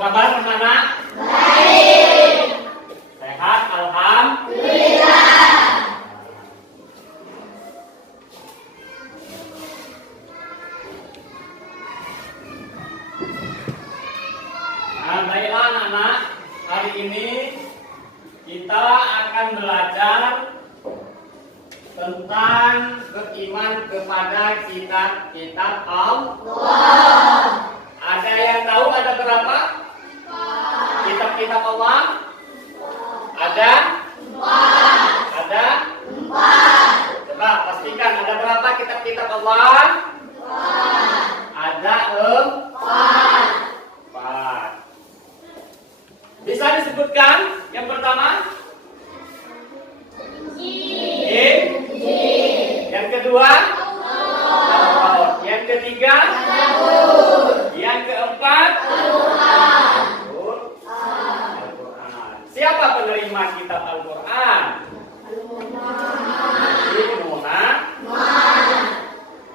kabar anak-anak? Baik. Sehat, alhamdulillah. Nah, baiklah anak-anak, hari ini kita akan belajar tentang beriman kepada kitab-kitab Allah. Ada yang tahu ada berapa kitab-kitab Allah? Ada? Ada? Coba pastikan ada berapa kitab-kitab Allah? Ada 4. Bisa disebutkan yang pertama? Yang kedua? Yang ketiga? Yang keempat? Al-Quran. Siapa penerima kitab Al-Quran?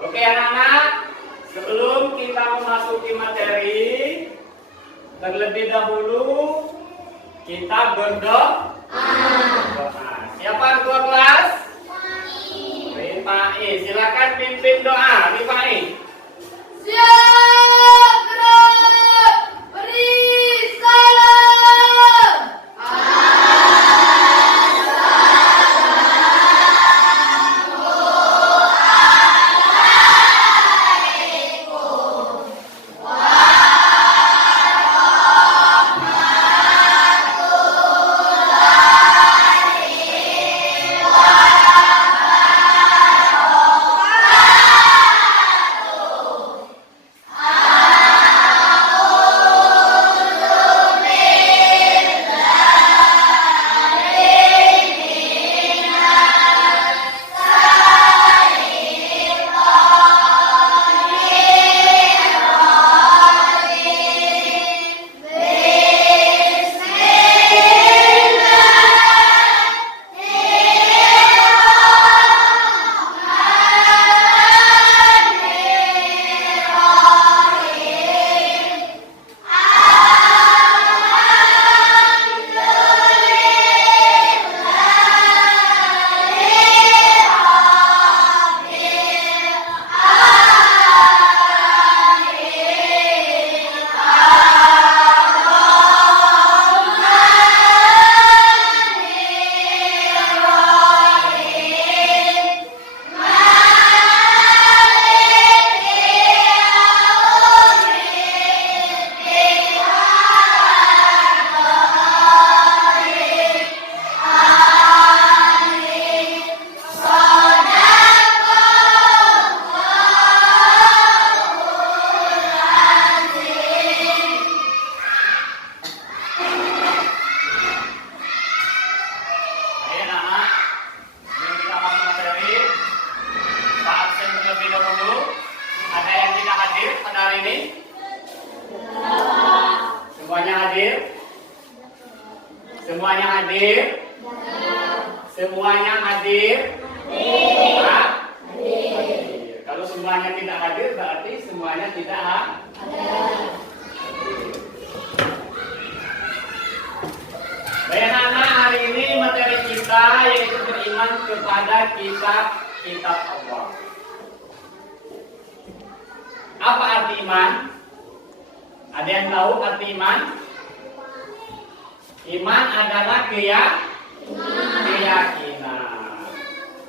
Oke anak-anak, sebelum kita memasuki materi, terlebih dahulu kita berdoa. Siapa ketua kelas? Rifai. Silakan pimpin doa, Rifai. Siap gerak, beri salam. Semuanya hadir? Semuanya hadir? Hadir. Kalau semuanya tidak hadir berarti semuanya tidak hadir. Baik anak, hari ini materi kita yaitu beriman kepada kitab Allah. Apa arti iman? Ada yang tahu arti iman? Iman adalah keyakinan.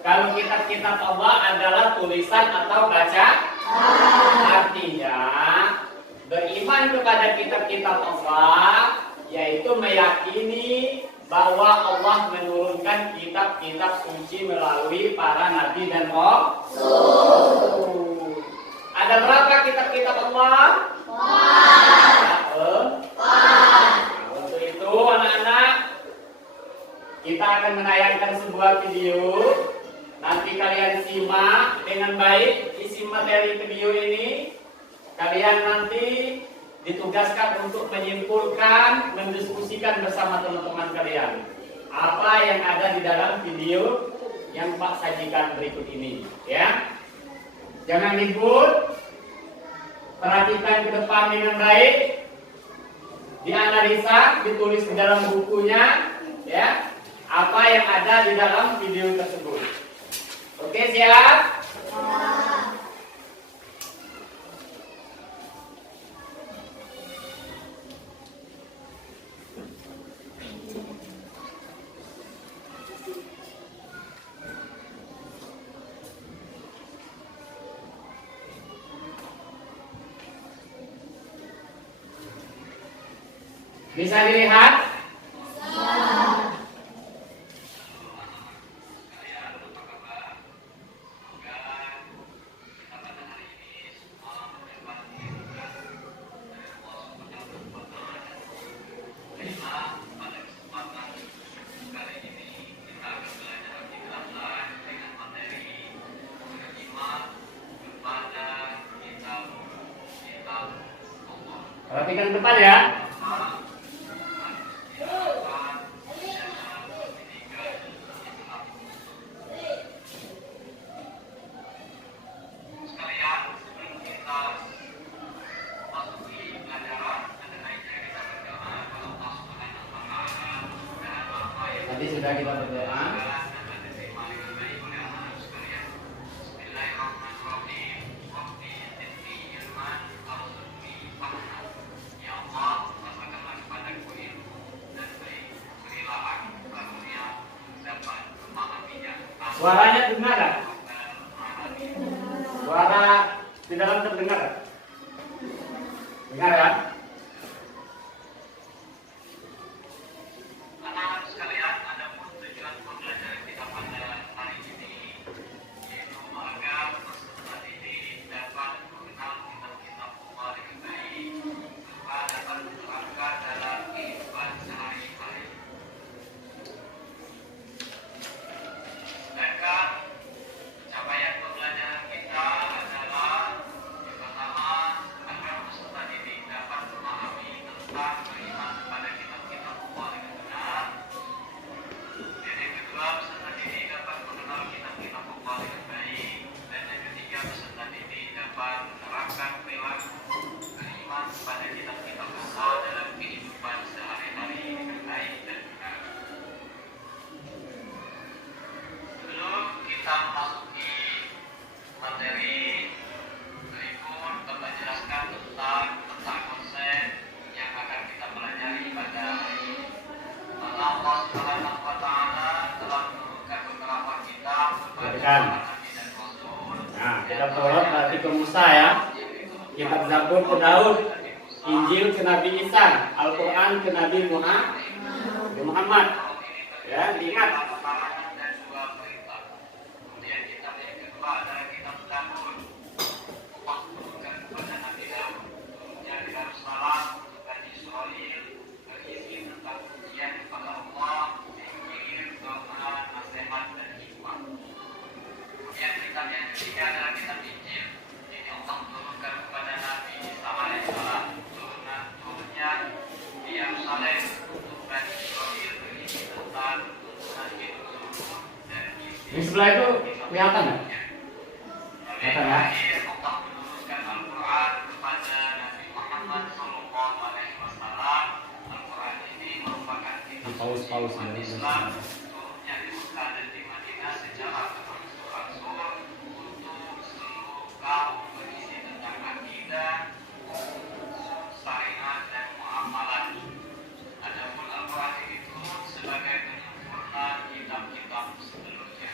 Kalau kitab-kitab Allah adalah tulisan atau baca. Artinya beriman kepada kitab-kitab Allah yaitu meyakini bahwa Allah menurunkan kitab-kitab suci melalui para nabi dan rasul. Ada berapa kitab-kitab Allah? Untuk itu anak-anak, kita akan menayangkan sebuah video. Nanti kalian simak dengan baik isi materi video ini. Kalian nanti ditugaskan untuk menyimpulkan, mendiskusikan bersama teman-teman kalian apa yang ada di dalam video yang Pak sajikan berikut ini, ya. Jangan ribut, perhatikan ke depan dengan baik. dianalisa, ditulis di dalam bukunya, ya, apa yang ada di dalam video tersebut. Oke, siap? Bisa dilihat? Perhatikan depan ya. Tadi sudah kita berdoa. Suaranya dengar gak? Suara di dalam terdengar gak? Dengar ya? Anak-anak sekalian, ada pun tujuan pembelajaran kita pada hari ini, yaitu agar peserta didik dapat mengenal kitab-kitab Allah dengan baik, serta dapat menerapkan dalam kehidupan sehari-hari. Sedangkan capaian pembelajaran kita adalah yang pertama, agar peserta didik dapat memahami tentang beriman kepada kitab-kitab Allah dengan benar. Dan yang kedua, peserta didik dapat mengenal kitab-kitab Allah dengan baik. Dan yang ketiga, peserta didik dapat menerapkan perilaku beriman kepada kitab-kitab Allah dalam kehidupan sehari-hari dengan baik dan benar. Sebelum kita memasuki materi berikut, Bapak jelaskan tentang konsep yang akan kita pelajari pada hari ini. Allah Subhanahu wa Ta'ala telah menurunkan beberapa kitab kepada para nabi dan rasul. Nah, kitab Taurat berarti ke Musa ya. Kitab Zabur ke Daud, Injil ke Nabi Isa, Al-Quran ke Nabi Muhammad. Ya, diingat. Dan dua perintah. Kemudian kitab yang kedua adalah kitab Zabur. Allah menurunkan kepada Nabi Daud. Kemudian Darussalam untuk Bani Israil, berisi tentang pujian kepada Allah, zikir, doa, nasihat dan hikmah. Kemudian kitab yang ketiga adalah kitab Injil. Ini Allah menurunkan kepada Nabi Isa alaihissalam. Turunnya di Yerusalem untuk Bani Israil, berisi tentang tuntunan hidup zuhud dan Di sebelah itu kelihatan nggak? Lalu yang terakhir, Allah menurunkan Al-Quran kepada Nabi Muhammad SAW. Al-Quran ini merupakan kitab suci umat Islam, turunnya di Mekah dan di Madinah secara berangsur-angsur untuk seluruh kaum, berisi tentang akidah, syariat dan muamalat. Adapun Al-Quran ini turun sebagai penyempurna kitab-kitab sebelumnya.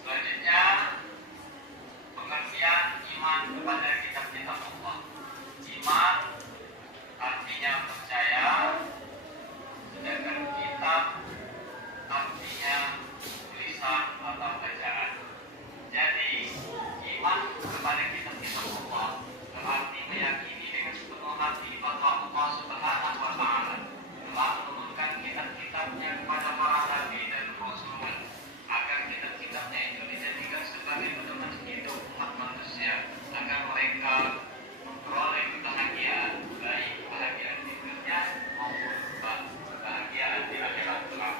Selanjutnya, pengertian iman kepada kitab-kitab Allah. Iman artinya percaya, sedangkan kitab artinya tulisan atau bacaan. Jadi, iman kepada kitab-kitab Allah berarti meyakini dengan sepenuh hati bahwa Allah Subhanahu wa Ta'ala telah menurunkan kitab-kitabnya kepada para nabi dan rasul, agar kitab-kitabnya itu dijadikan sebagai pedoman hidup umat manusia, agar mereka memperoleh kebahagiaan, baik kebahagiaan di dunia maupun kebahagiaan di akhirat kelak.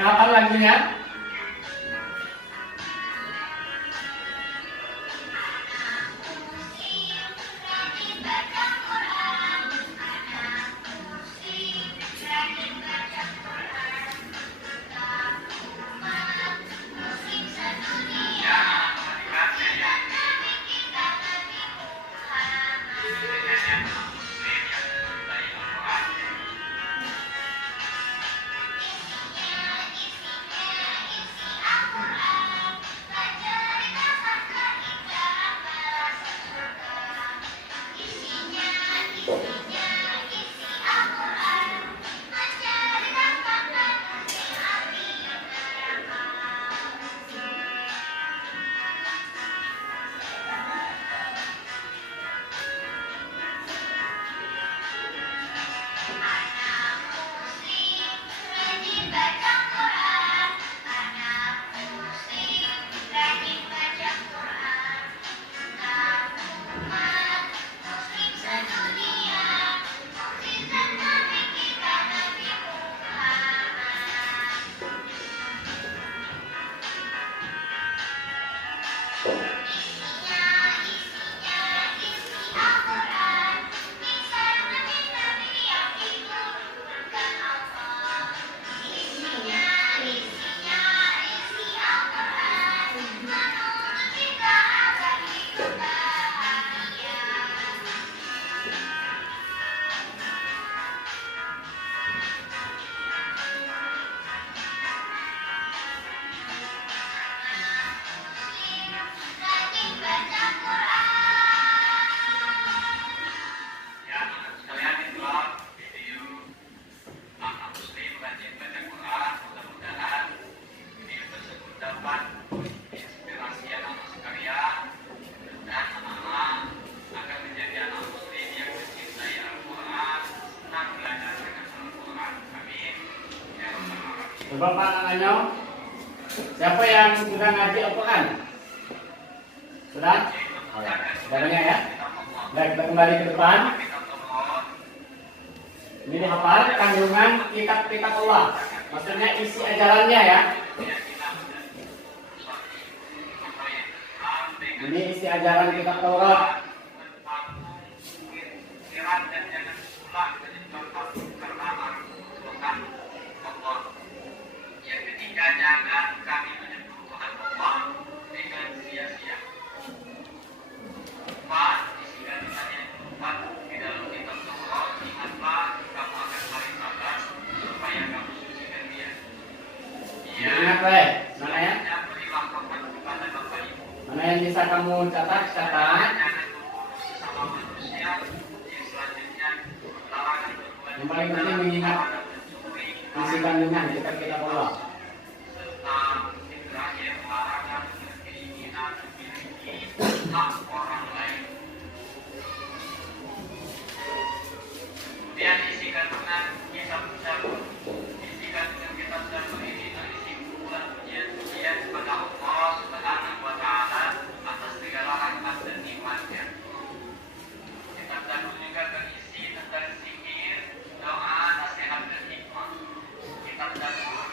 yang hafal lagunya? Bapak namanya, siapa yang sudah ngaji Al-Quran? Sudah? Oh, ya. Sudah banyak ya? Baik, kita kembali ke depan. Ini dihafal kandungan kitab-kitab Allah. Maksudnya isi ajarannya ya. Ini isi ajaran kitab Taurat. Jangan kami menyebut Tuhan Allah dengan sia-sia. Pak, isikan yang keempat di dalam kitab Taurat, ingatlah kamu akan hari Sabat supaya kamu sucikan dia. Ingat baik, mana ya? Berilah hormat kepada Bapak Ibu. Mana yang bisa kamu catat? Jangan membunuh sesama manusia. Yang selanjutnya larangan berbuat Yang paling penting mengingat isi kandungan kitab-kitab Allah. Orang lain. Kemudian isikan dengan kitab Zabur. Isikan dengan kitab Zabur ini terisi kumpulan pujian-pujian kepada Allah Subhanahu wa Ta'ala atas segala rahmat dan nikmat-Nya. Kitab Zabur juga berisi tentang zikir, doa, nasihat dan hikmah. Kitab Zabur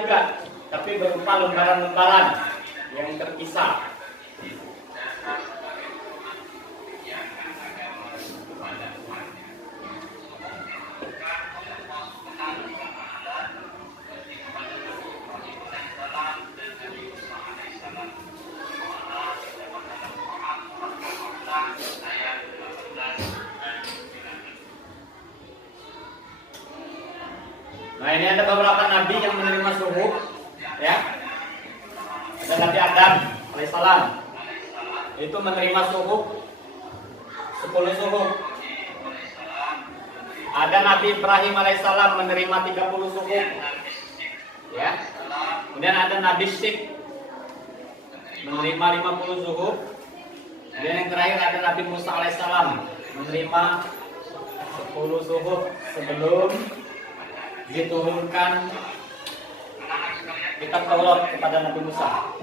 juga, tapi berupa lembaran-lembaran yang terpisah. Nah, ini ada beberapa nabi yang menerima suhuf, ya. Ada Nabi Adam alaihissalam, itu menerima suhuf 10 suhuf. Ada Nabi Ibrahim alaihissalam menerima 30 suhuf, ya. Kemudian ada Nabi Syekh menerima 50 suhuf. Kemudian yang terakhir ada Nabi Musa alaihissalam menerima 10 suhuf sebelum diturunkan kitab Taurat kepada Nabi Musa.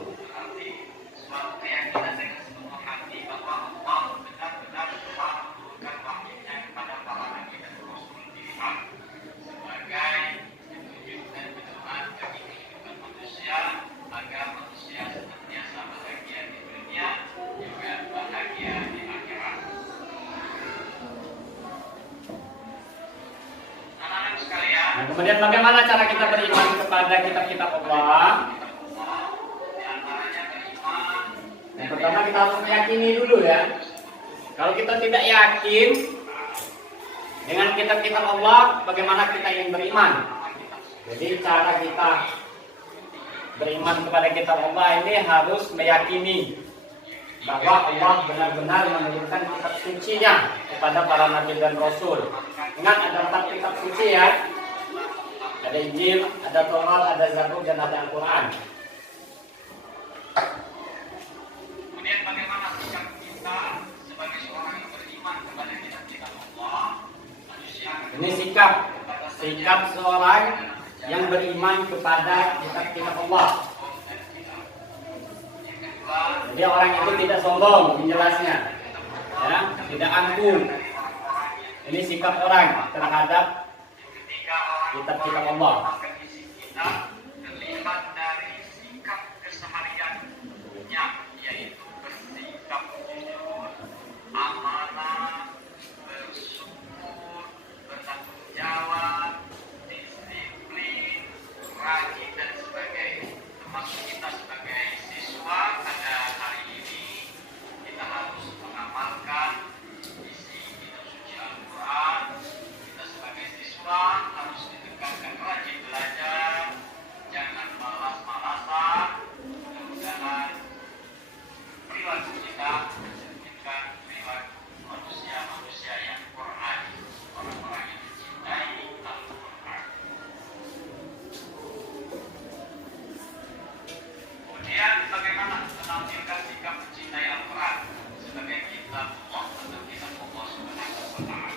Nah, kemudian bagaimana cara kita beriman kepada kitab-kitab Allah? Yang pertama kita harus meyakini dulu, ya. Kalau kita tidak yakin dengan kitab-kitab Allah, bagaimana kita ingin beriman? Jadi cara kita beriman kepada kitab Allah ini harus meyakini bahwa Allah benar-benar menurunkan kitab suci-Nya kepada para nabi dan rasul. Ingat, ada 4 kitab suci, ya. Ada Injil, ada Taurat, ada Zabur, dan ada Al-Quran. Kemudian bagaimana sikap kita sebagai seorang yang beriman kepada kitab-kitab Allah? Ini sikap seorang yang beriman kepada kitab-kitab Allah. Jadi orang itu tidak sombong, menjelasnya, ya, tidak angkuh. Ini sikap orang terhadap kitab-kitab Allah. Kita terlihat dari sikap kesehariannya, yaitu bersikap jujur, amanah, bersyukur, bertanggung jawab, disiplin, rajin, dan sebagainya. Termasuk kita sebagai siswa pada hari ini, kita harus mengamalkan isi kitab suci Al-Quran. Kita sebagai siswa harus ditekankan rajin belajar, jangan malas-malasan. Mudah-mudahan perilaku kita mencerminkan perilaku manusia-manusia yang Quran, orang-orang yang mencintai Al-Quran. Kemudian bagaimana menampilkan sikap mencintai Al-Quran sebagai kitab Allah atau kitab Allah Subhanahu wa Ta'ala.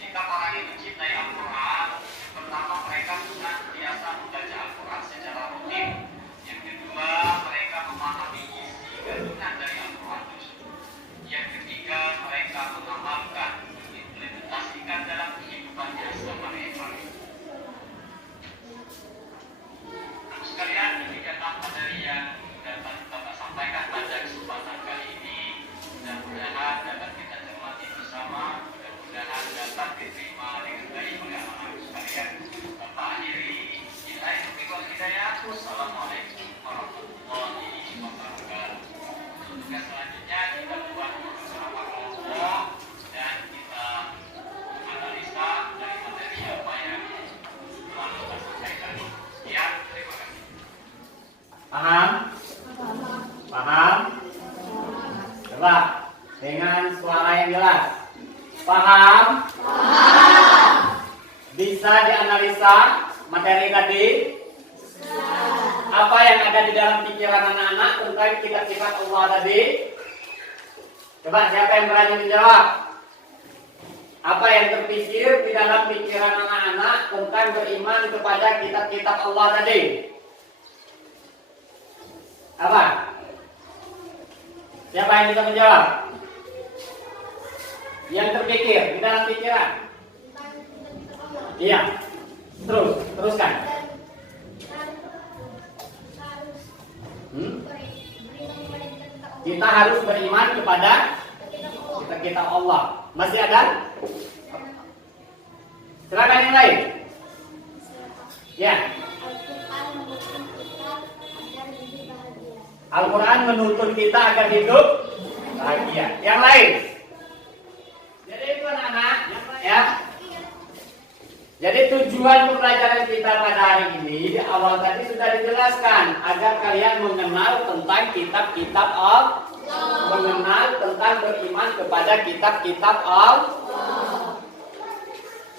Sikap orang yang mencintai Al-Quran, pertama, mereka senantiasa membaca Al-Quran secara rutin. Yang kedua, mereka memahami isi kandungan dari Al-Quran tersebut. Yang ketiga, mereka mengamalkan, mengimplementasikan dalam kehidupannya sehari-hari. Sekalian, demikian materi yang dapat Bapak sampaikan pada kesempatan kali ini. Mudah-mudahan dapat kita cermati bersama, mudah-mudahan dapat diterima dengan baik oleh anak-anak sekalian. Bapak akhiri, Wassalamualaikum warahmatullahi wabarakatuh. Tugas selanjutnya kita buat bersama kelompok dan kita analisa dari materi apa yang telah kita sampaikan. Ya, terima kasih. Paham? Paham? Coba dengan suara yang jelas. Paham? Paham. Bisa dianalisa materi tadi? Apa yang ada di dalam pikiran anak-anak tentang kitab-kitab Allah tadi? Coba siapa yang berani menjawab? Apa yang terpikir di dalam pikiran anak-anak tentang beriman kepada kitab-kitab Allah tadi? Apa? Siapa yang bisa menjawab? Yang terpikir di dalam pikiran? Iya. Teruskan. Kita harus beriman kepada kitab Allah. Masih ada? Silakan yang lain. Ya. Al-Quran menuntut kita agar hidup bahagia. Yang lain. Jadi itu anak-anak, ya. Jadi tujuan pembelajaran kita pada hari ini di awal tadi sudah dijelaskan agar kalian mengenal tentang kitab-kitab Allah, mengenal tentang beriman kepada kitab-kitab Allah.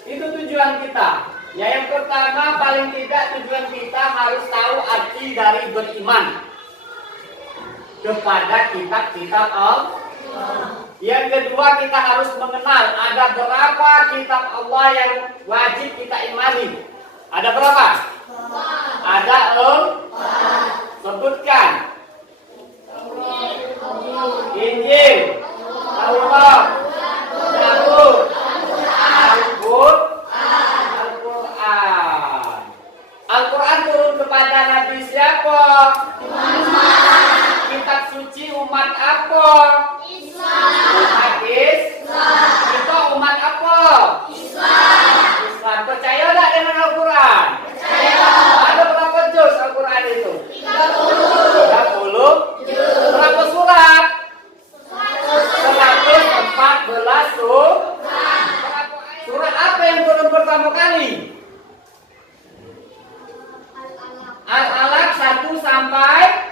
Itu tujuan kita. Ya, yang pertama paling tidak tujuan kita harus tahu arti dari beriman kepada kitab-kitab Allah. Yang kedua kita harus mengenal ada berapa kitab Allah yang wajib kita imani. Ada berapa? Ada sebutkan. Injil, Taurat, Zabur, Al-Quran. Al-Quran turun kepada Nabi siapa? Kitab suci umat apa? Umat Islam. Kita umat apa? Islam. Percaya tak dengan Al-Quran? Percaya. Ada berapa juz Al-Quran itu? 30. Berapa surat? 114 surat. Apa yang turun pertama kali? Al-Alaq 1 sampai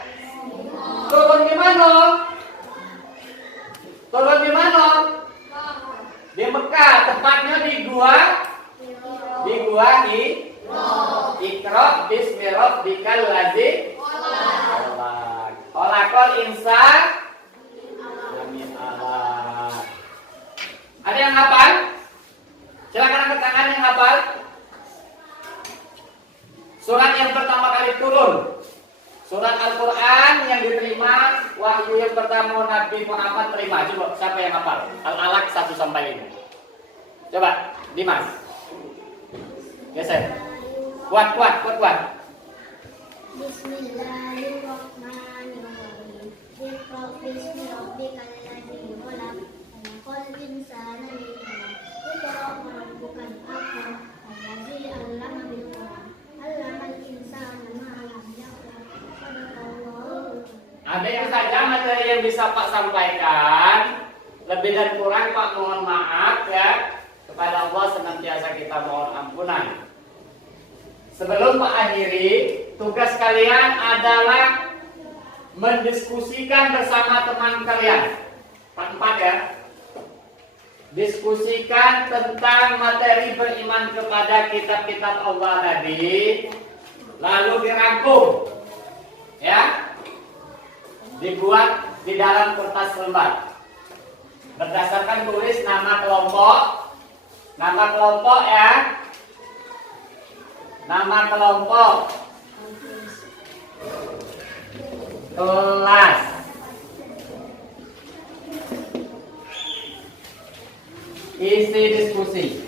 turun di mana? Turun di mana? Di Mekah, tepatnya di gua Iqra bismi rabbikal ladzi khalaqal insan. Ada yang hafal? Silakan angkat tangan yang hafal. Surat yang pertama kali turun, surat Al-Quran yang diterima, wahyu yang pertama Nabi Muhammad terima. Coba siapa yang hafal? Al-Alaq 1 sampai 5. Coba, Dimas. Geser. Kuat. Bismillahirrahmanirrahim. Bismi rabbikal ladzi khalaq. Khalaqal insana min 'alaq. Iqra wa rabbukal akram. Alladzi 'allama bil qalam. 'Allamal insana ma lam ya'lam. Ada yang saja materi yang bisa Pak sampaikan. Lebih dan kurang Pak mohon maaf ya. Kepada Allah senantiasa kita mohon ampunan. Sebelum Pak akhiri, tugas kalian adalah mendiskusikan bersama teman kalian. Pak 4 ya. Diskusikan tentang materi beriman kepada kitab-kitab Allah tadi. Lalu dirangkum. Ya. Dibuat di dalam kertas lembar. Berdasarkan tulis nama kelompok. Nama kelompok ya. Nama kelompok. Kelas. Isi diskusi.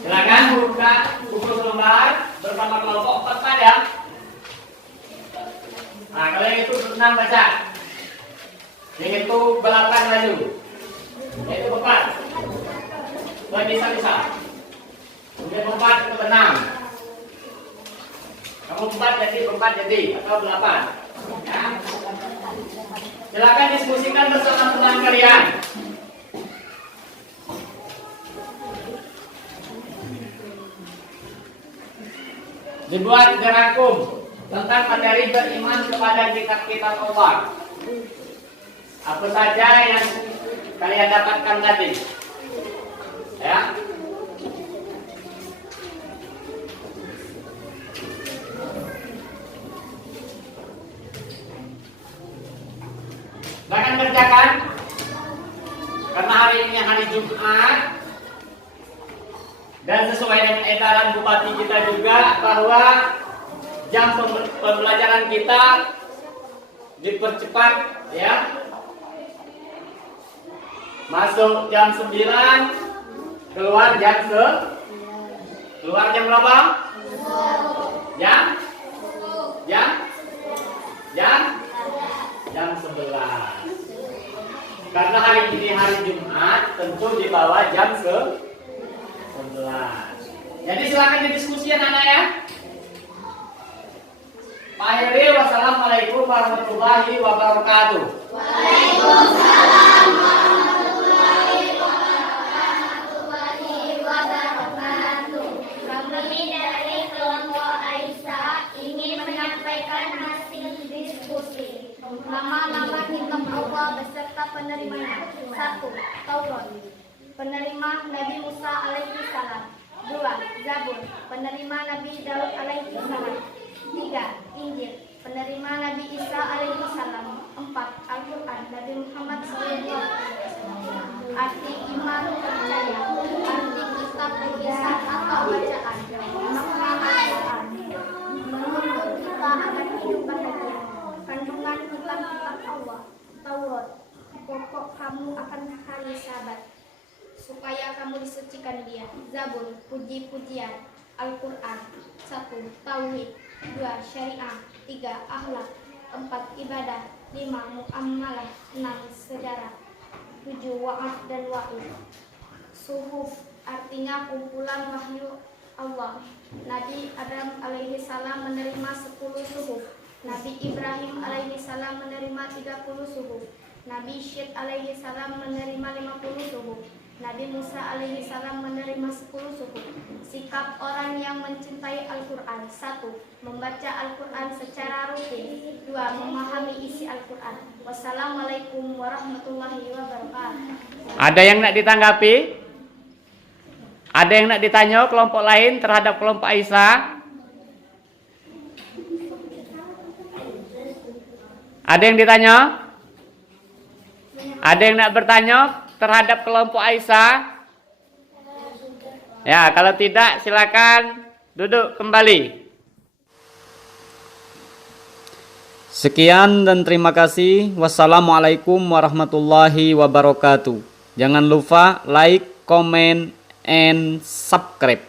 Silakan buka buku lembar bersama kelompok 4 ya. Nah, kalian itu 6 baca. Yang itu 8 maju. Yang itu 4. Bisa. Kemudian 4 itu 6. Kamu 4 jadi atau 8. Ya. Silakan diskusikan bersama teman kalian. Dibuat dirangkum tentang materi beriman kepada kitab-kitab Allah. Apa saja yang kalian dapatkan tadi? Ya. Silakan kerjakan. Karena hari ini hari Jumat. Dan sesuai dengan edaran Bupati kita juga bahwa jam pembelajaran kita dipercepat ya. Masuk jam 9, keluar jam keluar jam berapa? Jam 11. Karena hari ini hari Jumat, tentu di bawah jam 11. Jadi silakan didiskusikan anak ya. Pak Heri, wassalamualaikum warahmatullahi wabarakatuh. Waalaikumsalam warahmatullahi wabarakatuh. Kami dari kelompok Aisyah ingin menyampaikan hasil diskusi. Nama-nama kitab Allah beserta penerimanya. 1. Taurat, penerima Nabi Musa alaihi salam. 2. Zabur, penerima Nabi Daud alaihi salam. 3. Injil, penerima Nabi Isa alaihi salam. 4. Al-Quran, Nabi Muhammad SAW. Arti iman percaya. Arti kitab tulisan atau bacaan. Makna Al-Quran menuntut kita agar hidup bahagia. Kandungan kitab-kitab Allah. Taurat, pokok kamu akan hari Sabat, supaya kamu disucikan dia. Zabur, puji-pujian. Al-Quran. 1. Tauhid. 2. Syariah. 3. Akhlak. 4. Ibadah. 5. Muamalah. 6. Sejarah. 7. Wa'ad dan wa'id. Suhuf artinya kumpulan wahyu Allah. Nabi Adam alaihi salam menerima 10 suhuf. Nabi Ibrahim alaihi salam menerima 30 suhuf. Nabi Syed alaihi salam menerima 50 suhuf. Nabi Musa alaihi salam menerima 10 suhuf. Sikap orang yang mencintai Al-Quran. 1. Membaca Al-Quran secara rutin. 2. Memahami isi Al-Quran. Wassalamualaikum warahmatullahi wabarakatuh. Ada yang nak ditanggapi? Ada yang nak ditanya kelompok lain terhadap kelompok Aisyah? Ada yang ditanya? Ada yang nak bertanya terhadap kelompok Aisyah? Ya, kalau tidak silakan duduk kembali. Sekian dan terima kasih. Wassalamualaikum warahmatullahi wabarakatuh. Jangan lupa like, comment, and subscribe.